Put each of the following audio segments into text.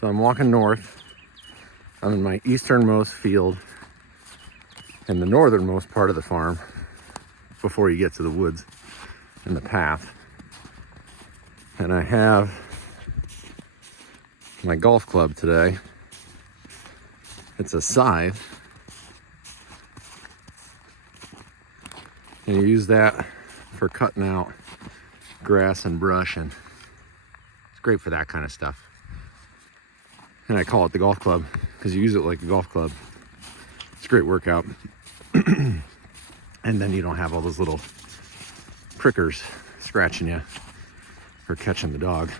So I'm walking north. I'm in my easternmost field in the northernmost part of the farm before you get to the woods and the path. And I have my golf club today. It's a scythe. And you use that for cutting out grass and brush, and it's great for that kind of stuff. And I call it the golf club because you use it like a golf club. It's a great workout. And then you don't have all those little prickers scratching you or catching the dog.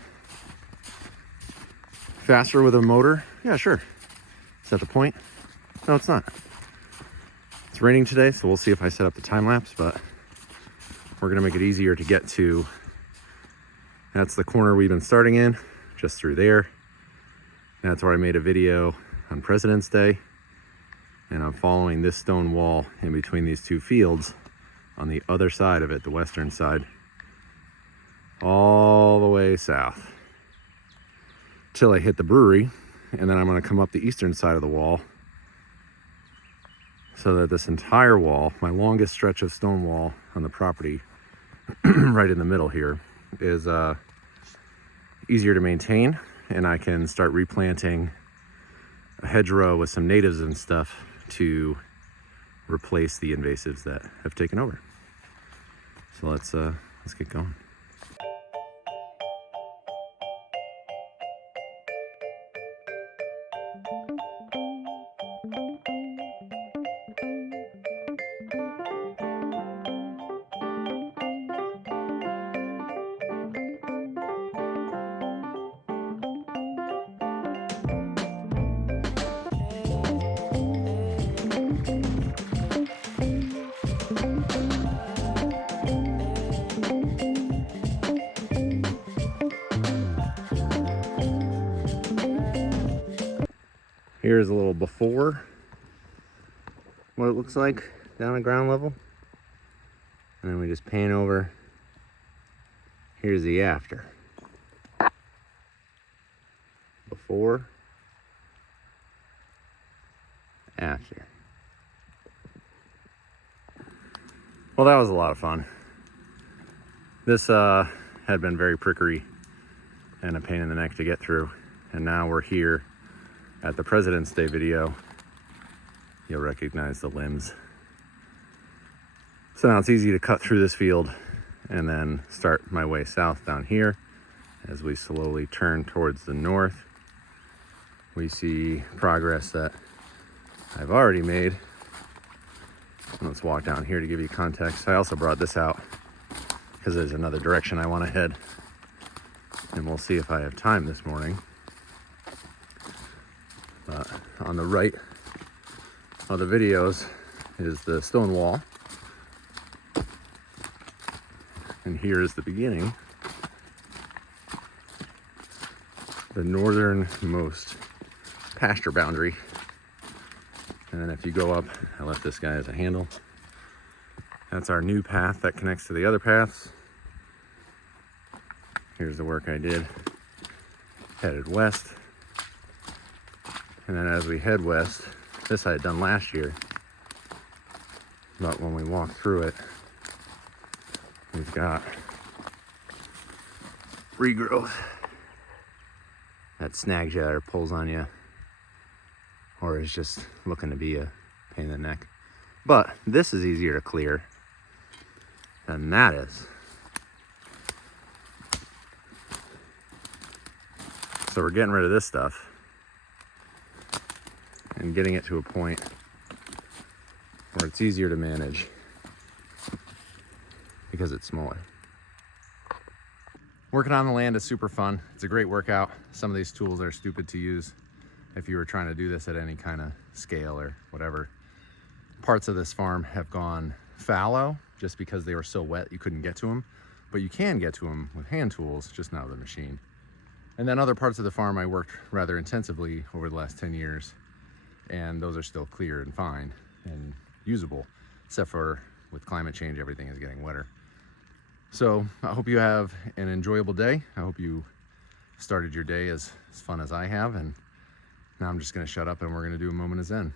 Faster with a motor? Yeah, sure. Is that the point? No, it's not. It's raining today, so we'll see if I set up the time lapse, but we're gonna make it easier to get to. That's the corner we've been starting in, just through there. That's where I made a video on President's Day. And I'm following this stone wall in between these two fields on the other side of it, the western side, all the way south till I hit the brewery. And then I'm gonna come up the eastern side of the wall so that this entire wall, my longest stretch of stone wall on the property, right in the middle here, is easier to maintain, and I can start replanting a hedgerow with some natives and stuff to replace the invasives that have taken over. So let's get going. Here's a little before, what it looks like down at ground level. And then we just pan over. Here's the after. Before, after. Well, that was a lot of fun. This had been very prickery and a pain in the neck to get through. And now we're here at the President's Day video. You'll recognize the limbs. So now it's easy to cut through this field and then start my way south down here. As we slowly turn towards the north, we see progress that I've already made. Let's walk down here to give you context. I also brought this out because there's another direction I want to head, and we'll see if I have time this morning. On the right of the videos is the stone wall, and here is the beginning, the northernmost pasture boundary. And then if you go up, I left this guy as a handle. That's our new path that connects to the other paths. Here's the work I did, headed west. And then as we head west, this I had done last year, but when we walk through it, we've got regrowth that snags you or pulls on you, or is just looking to be a pain in the neck. But this is easier to clear than that is. So we're getting rid of this stuff and getting it to a point where it's easier to manage because it's smaller. Working on the land is super fun. It's a great workout. Some of these tools are stupid to use if you were trying to do this at any kind of scale or whatever. Parts of this farm have gone fallow just because they were so wet you couldn't get to them, but you can get to them with hand tools, just not with a machine. And then other parts of the farm I worked rather intensively over the last 10 years, and those are still clear and fine and usable, except for with climate change, everything is getting wetter. So I hope you have an enjoyable day. I hope you started your day as fun as I have, and now I'm just gonna shut up and we're gonna do a moment of Zen.